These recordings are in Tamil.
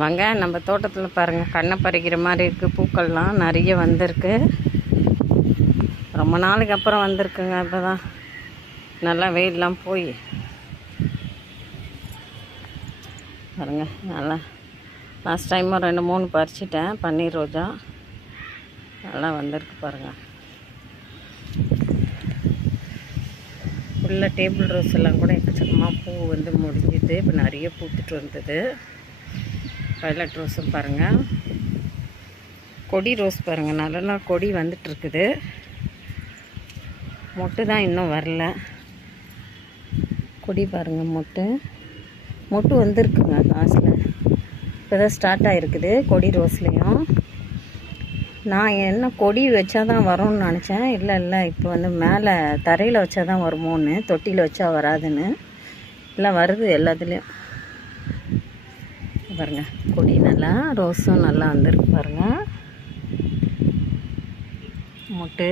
வாங்க நம்ம தோட்டத்தில் பாருங்கள், கண்ணை பறிக்கிற மாதிரி இருக்குது. பூக்கள்லாம் நிறைய வந்திருக்கு. ரொம்ப நாளைக்கு அப்புறம் வந்திருக்குங்க. இப்போ தான் நல்லா வெயிலெலாம் போய் பாருங்க. நல்லா லாஸ்ட் டைம் 2-3 பறிச்சிட்டேன். பன்னீர் ரோஜா நல்லா வந்திருக்கு பாருங்கள். ஃபுல்லாக டேபிள் ரோஸ் எல்லாம் கூட எக்கச்சக்கமாக பூ வந்து முடிஞ்சுது. இப்போ நிறைய பூத்துட்டு வந்தது. வயலட் ரோஸும் பாருங்கள், கொடி ரோஸ் பாருங்கள், நல்லா கொடி வந்துட்டுருக்குது. மொட்டு தான் இன்னும் வரல. கொடி பாருங்கள், மொட்டு வந்திருக்குங்க. லாஸ்ட்டில் இப்போ தான் ஸ்டார்ட் ஆகிருக்குது கொடி ரோஸ்லேயும். நான் என்ன கொடி வச்சா தான் வரும்னு நினச்சேன். இல்லை இப்போ வந்து மேலே தரையில் வச்சா தான் வருமோன்னு, தொட்டியில் வச்சா வராதுன்னு. இல்லை வருது எல்லாத்துலேயும் பாருங்க. கொடி நல்லா, ரோஸும் நல்லா வந்திருக்கு பாருங்கள். மொட்டு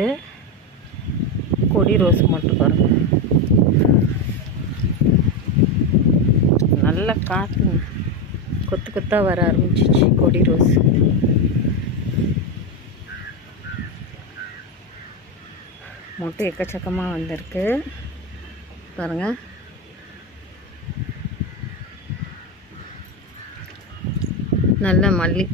கொடி ரோஸ் மொட்டு பாருங்கள், நல்லா காற்று கொத்து கொத்தாக வர ஆரம்பிச்சிச்சு கொடி ரோஸ். மொட்டு எக்கச்சக்கமாக வந்திருக்கு பாருங்கள். நல்ல மல்லி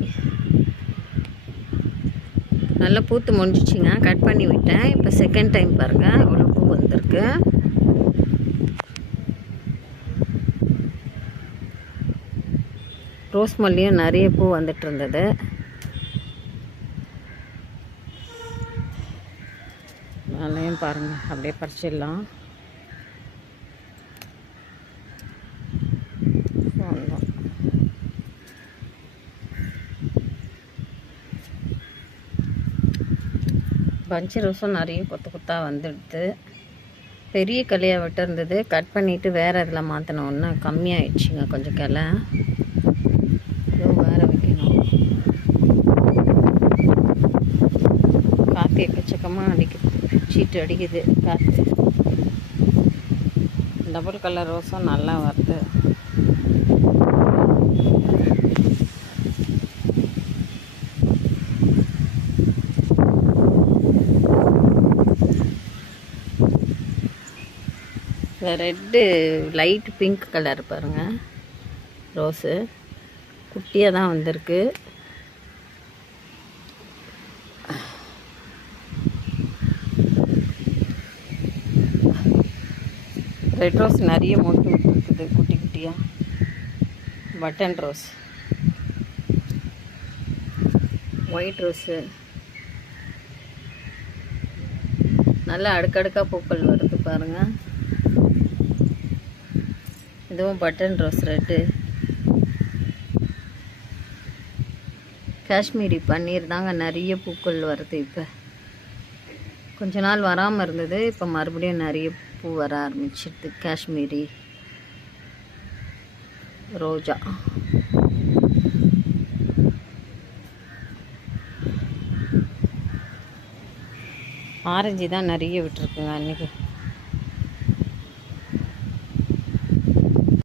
நல்லா பூத்து முடிஞ்சிச்சிங்க. கட் பண்ணி விட்டேன். இப்போ செகண்ட் டைம் பாருங்கள் அவ்வளோ பூ வந்திருக்கு. ரோஸ் மல்லியும் நிறைய பூ வந்துட்டு இருந்தது. அதையும் பாருங்கள், அப்படியே பறிச்சிடலாம். பஞ்சு ரோஸும் நிறைய கொத்தாக வந்துடுது. பெரிய கிளையாக விட்டு இருந்தது, கட் பண்ணிவிட்டு வேறு இதில் மாற்றினோன்னா கம்மியாகிடுச்சிங்க கொஞ்சம் கிளை. வேறு வைக்கணும். காற்று எக்கச்சக்கமாக அடிக்குது, சீட்டு அடிக்குது காற்று. டபுள் கலர் ரோஸும் நல்லா வருது. ரெட்டு லைட் பிங்க் கலர் பாருங்கள். ரோஸு குட்டியாக தான் வந்திருக்கு. ரெட் ரோஸ் நிறைய மொட்டு இருக்குது குட்டி குட்டியாக. பட்டன் ரோஸ், ஒயிட் ரோஸு நல்லா அடுக்கடுக்காக பூக்கள் வருது பாருங்கள். இதுவும் பட்டன் ரோஸ் ரெட்டு. காஷ்மீரி பன்னீர் தாங்க நிறைய பூக்கள் வருது. இப்போ கொஞ்ச நாள் வராமல் இருந்தது, இப்போ மறுபடியும் நிறைய பூ வர ஆரம்பிச்சிடுது. காஷ்மீரி ரோஜா, ஆரஞ்சு தான் நிறைய விட்டுருக்குங்க அன்றைக்கி.